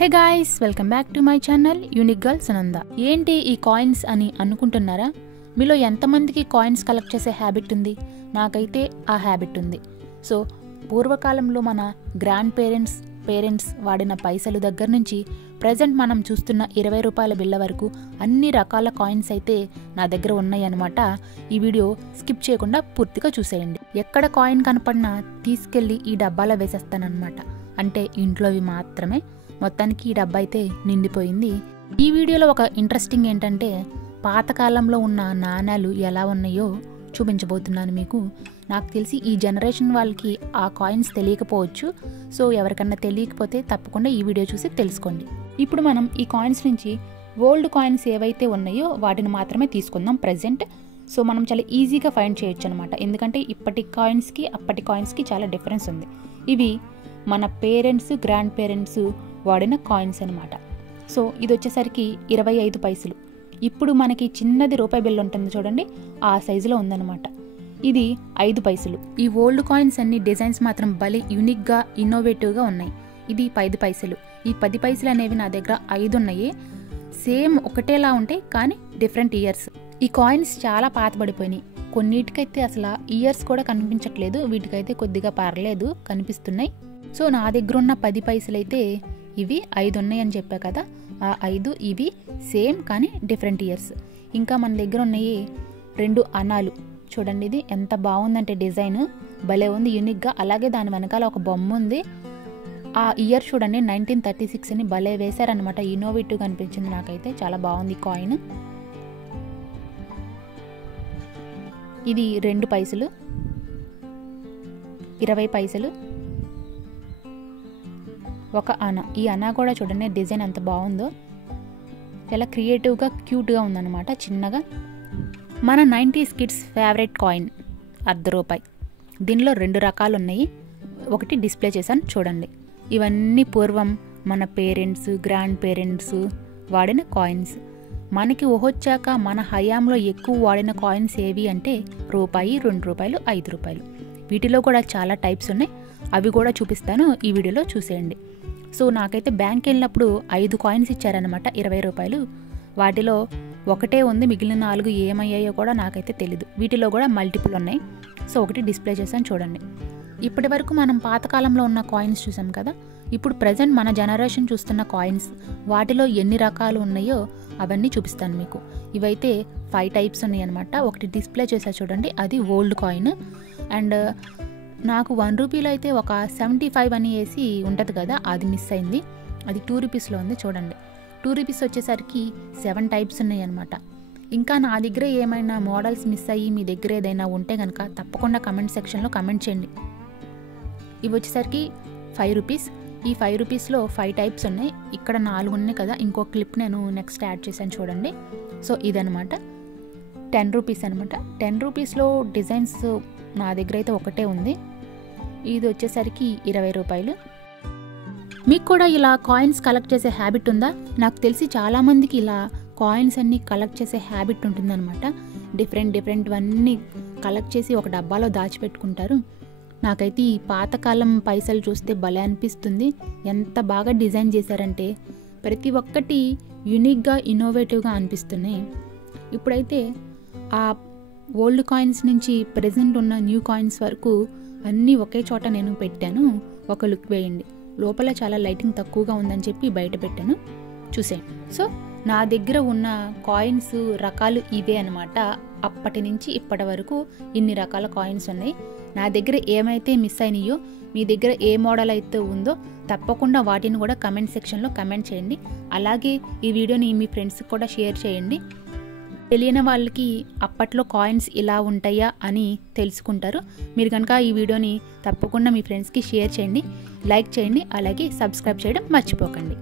Hey guys, welcome back to my channel unique girl Sunanda. ఏంటి ఈ coins అని అనుకుంటున్నారా? మీలో ఎంతమందికి కాయిన్స్ కలెక్ట్ చేసే హ్యాబిట్ ఉంది? నాకైతే ఆ హ్యాబిట్ ఉంది. సో పూర్వకాలంలో మన గ్రాండ్ పేరెంట్స్ వాడిన పైసలు దగ్గర నుంచి ప్రజెంట్ మనం చూస్తున్న 20 రూపాయల బిళ్ళ వరకు అన్ని రకాల కాయిన్స్ అయితే నా దగ్గర ఉన్నాయి అన్నమాట. ఈ వీడియో స్కిప్ చేయకుండా పూర్తిగా చూసేయండి. ఎక్కడ కాయిన్ కనపడినా తీసుకెళ్ళి ఈ డబ్బాలో వేసేస్తానన్నమాట. అంటే ఇంట్లోవి మాత్రమే. మొత్తానికి ఈ డబ్బా అయితే నిండిపోయింది. ఈ వీడియోలో ఒక ఇంట్రెస్టింగ్ ఏంటంటే పాతకాలంలో ఉన్న నాణాలు ఎలా ఉన్నాయో చూపించబోతున్నాను మీకు. నాకు తెలిసి ఈ జనరేషన్ వాళ్ళకి ఆ కాయిన్స్ తెలియకపోవచ్చు. సో ఎవరికన్నా తెలియకపోతే తప్పకుండా ఈ వీడియో చూసి తెలుసుకోండి. ఇప్పుడు మనం ఈ కాయిన్స్ నుంచి ఓల్డ్ కాయిన్స్ ఏవైతే ఉన్నాయో వాటిని మాత్రమే తీసుకుందాం ప్రెజెంట్. సో మనం చాలా ఈజీగా ఫైండ్ చేయొచ్చు అనమాట. ఎందుకంటే ఇప్పటి కాయిన్స్కి అప్పటి కాయిన్స్కి చాలా డిఫరెన్స్ ఉంది. ఇవి మన పేరెంట్స్ గ్రాండ్ పేరెంట్స్ వాడిన కాయిన్స్ అనమాట. సో ఇది వచ్చేసరికి 25 పైసలు. ఇప్పుడు మనకి చిన్నది రూపాయి బిల్ ఉంటుంది చూడండి, ఆ సైజులో ఉందన్నమాట. ఇది 5 పైసలు. ఈ ఓల్డ్ కాయిన్స్ అన్ని డిజైన్స్ మాత్రం భలే యూనిక్గా ఇన్నోవేటివ్గా ఉన్నాయి. ఇది 5 పైసలు. ఈ 10 పైసలు అనేవి నా దగ్గర 5 ఉన్నాయి. సేమ్ ఒకటేలా ఉంటాయి కానీ డిఫరెంట్ ఇయర్స్. ఈ కాయిన్స్ చాలా పాతబడిపోయినాయి. కొన్నిటికైతే అసలు ఇయర్స్ కూడా కనిపించట్లేదు, వీటికైతే కొద్దిగా పర్లేదు కనిపిస్తున్నాయి. సో నా దగ్గర ఉన్న 10 పైసలు అయితే ఇవి 5 ఉన్నాయి అని చెప్పా కదా, ఆ 5 ఇవి సేమ్ కానీ డిఫరెంట్ ఇయర్స్. ఇంకా మన దగ్గర ఉన్నాయి 2 అనాలు. చూడండి ఇది ఎంత బాగుందంటే డిజైన్ భలే ఉంది యూనిక్గా. అలాగే దాని వెనకాల ఒక బొమ్మ ఉంది. ఆ ఇయర్ చూడండి 1936 అని భలే వేశారనమాట. ఇన్నోవేటివ్గా అనిపించింది నాకైతే. చాలా బాగుంది కాయిన్. ఇది 2 పైసలు, 20 పైసలు, ఒక అనా. ఈ అనా కూడా చూడండి డిజైన్ ఎంత బాగుందో. చాలా క్రియేటివ్గా క్యూట్గా ఉందన్నమాట, చిన్నగా. మన 90s కిడ్స్ ఫేవరెట్ కాయిన్ ₹1. దీనిలో 2 రకాలు ఉన్నాయి. ఒకటి డిస్ప్లే చేశాను చూడండి. ఇవన్నీ పూర్వం మన పేరెంట్స్ గ్రాండ్ పేరెంట్స్ వాడిన కాయిన్స్. మనకి ఊహొచ్చాక మన హయాంలో ఎక్కువ వాడిన కాయిన్స్ ఏవి అంటే రూపాయి, ₹2, ₹5. వీటిలో కూడా చాలా టైప్స్ ఉన్నాయి. అవి కూడా చూపిస్తాను, ఈ వీడియోలో చూసేయండి. సో నాకైతే బ్యాంక్ వెళ్ళినప్పుడు 5 కాయిన్స్ ఇచ్చారనమాట, ₹20. వాటిలో ఒకటే ఉంది, మిగిలిన 4 ఏమయ్యాయో కూడా నాకైతే తెలీదు. వీటిలో కూడా మల్టిపుల్ ఉన్నాయి. సో ఒకటి డిస్ప్లే చేశాను చూడండి. ఇప్పటి వరకు మనం పాతకాలంలో ఉన్న కాయిన్స్ చూసాం కదా. ఇప్పుడు ప్రజెంట్ మన జనరేషన్ చూస్తున్న కాయిన్స్, వాటిలో ఎన్ని రకాలు ఉన్నాయో అవన్నీ చూపిస్తాను మీకు. ఇవైతే 5 టైప్స్ ఉన్నాయి అనమాట. ఒకటి డిస్ప్లే చేసా చూడండి, అది ఓల్డ్ కాయిన్. అండ్ నాకు ₹1 అయితే ఒక 75 అని వేసి ఉంటుంది కదా, అది మిస్ అయింది. అది ₹2లో ఉంది చూడండి. ₹2 వచ్చేసరికి 7 టైప్స్ ఉన్నాయి అనమాట. ఇంకా నా దగ్గర ఏమైనా మోడల్స్ మిస్ అయ్యి మీ దగ్గర ఏదైనా ఉంటే కనుక తప్పకుండా కమెంట్ సెక్షన్లో కమెంట్ చేయండి. ఇవి వచ్చేసరికి ₹5. ఈ ₹5లో 5 టైప్స్ ఉన్నాయి. ఇక్కడ 4 ఉన్నాయి కదా, ఇంకో క్లిప్ నేను నెక్స్ట్ యాడ్ చేశాను చూడండి. సో ఇదనమాట ₹10 అనమాట. ₹10లో డిజైన్స్ నా దగ్గర అయితే ఒకటే ఉంది. ఇది వచ్చేసరికి ₹20. మీకు కూడా ఇలా కాయిన్స్ కలెక్ట్ చేసే హ్యాబిట్ ఉందా? నాకు తెలిసి చాలామందికి ఇలా కాయిన్స్ అన్నీ కలెక్ట్ చేసే హ్యాబిట్ ఉంటుందన్నమాట. డిఫరెంట్వన్నీ కలెక్ట్ చేసి ఒక డబ్బాలో దాచిపెట్టుకుంటారు. నాకైతే ఈ పాతకాలం పైసలు చూస్తే భలే అనిపిస్తుంది. ఎంత బాగా డిజైన్ చేశారంటే ప్రతి ఒక్కటి యూనిక్గా ఇన్నోవేటివ్గా అనిపిస్తున్నాయి. ఇప్పుడైతే ఆ ఓల్డ్ కాయిన్స్ నుంచి ప్రెజెంట్ ఉన్న న్యూ కాయిన్స్ వరకు అన్నీ ఒకే చోట నేను పెట్టాను. ఒక లుక్ వేయండి. లోపల చాలా లైటింగ్ తక్కువగా ఉందని చెప్పి బయట పెట్టాను, చూసేయండి. సో నా దగ్గర ఉన్న కాయిన్స్ రకాలు ఇవే అనమాట. అప్పటి నుంచి ఇప్పటి వరకు ఇన్ని రకాల కాయిన్స్ ఉన్నాయి. నా దగ్గర ఏమైతే మిస్ అయినాయో, మీ దగ్గర ఏ మోడల్ అయితే ఉందో తప్పకుండా వాటిని కూడా కమెంట్ సెక్షన్లో కమెంట్ చేయండి. అలాగే ఈ వీడియోని మీ ఫ్రెండ్స్కి కూడా షేర్ చేయండి. తెలియని వాళ్ళకి అప్పట్లో కాయిన్స్ ఇలా ఉంటాయా అని తెలుసుకుంటారు. మీరు కనుక ఈ వీడియోని తప్పకుండా మీ ఫ్రెండ్స్కి షేర్ చేయండి, లైక్ చేయండి, అలాగే సబ్స్క్రైబ్ చేయడం మర్చిపోకండి.